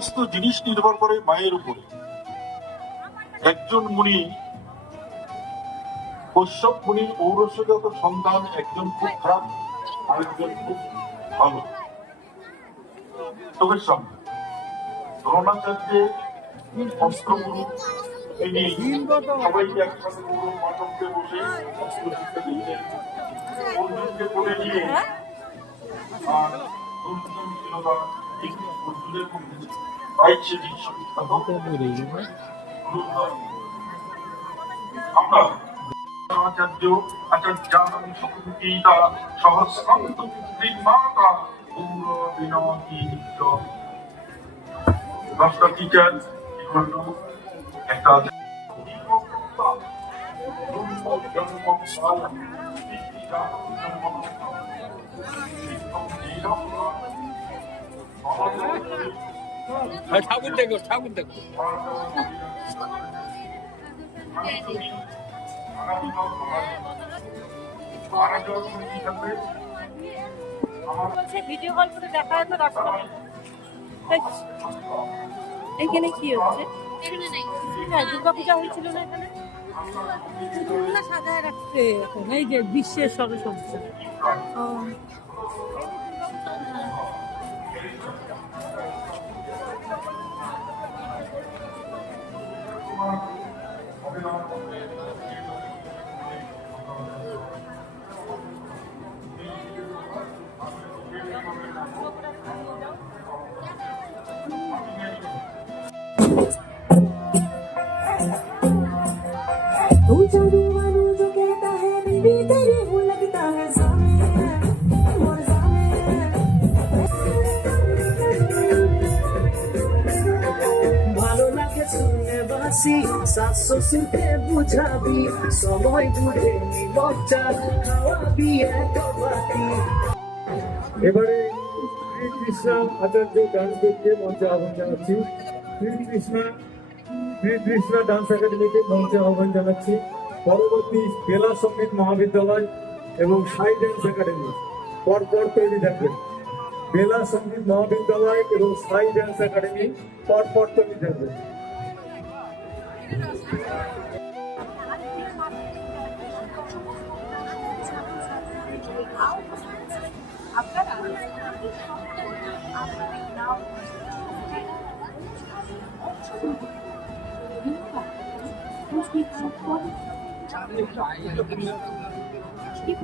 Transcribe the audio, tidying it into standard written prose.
সমস্ত জিনিস নির্ভর করে মায়ের উপরে। একজন মুনি, কশ্যপ মুনির ঔরসজাত সন্তান, একজন খুব খারাপ, আরেকজন খুব ভালো। চোখের সামনে দ্রোণাচার্যের অস্ত্রগুরু, তিনি সবাইকে একসাথে পুরো পাঠককে বসে অস্ত্র শিক্ষা দিচ্ছেন। অর্জুনকে কোলে নিয়ে, আর অর্জুন ছিল তার অর্জুনের মধ্যে বাইশে বিশ্ববিখ্যাত। আমরা আচার্য আচার্যানং শকুন্তলা সহস্রান্ত পুত্রীর মাতা গৌরবিণী নিত্য। 10টা টিচার একটা ঠাকুর দেখো, ঠাকুর দেখো। ভিডিও কল করে দেখা হতো রাস্তা। এখানে কি হচ্ছে? দুর্গা পূজা হয়েছিল না এখানে? সাজায় রাখছে এখন এই যে বিশ্বের সরস্বতী। तू जादू मानू जो कहता है बेबी तेरे हूँ लगता है सामे और सामे ভালো লাগে শুনে বাসি শাশু শুনতে বুঝাবি সময় জুড়ে মজা খাওয়াবি এত বাকি। এবারে শ্রীকৃষ্ণ আচার্য ডান্স গ্রুপকে মঞ্চে আহ্বান জানাচ্ছি। শ্রীকৃষ্ণ ডান্স একাডেমিকে মঞ্চে আহ্বান জানাচ্ছি। পরবর্তী বেলা সঙ্গীত মহাবিদ্যালয় এবং সাই ডান্স একাডেমি পরপর তৈরি থাকবে। বেলা সঙ্গীত মহাবিদ্যালয় এবং সাই ডান্স একাডেমি পরপর তৈরি থাকবে। Keep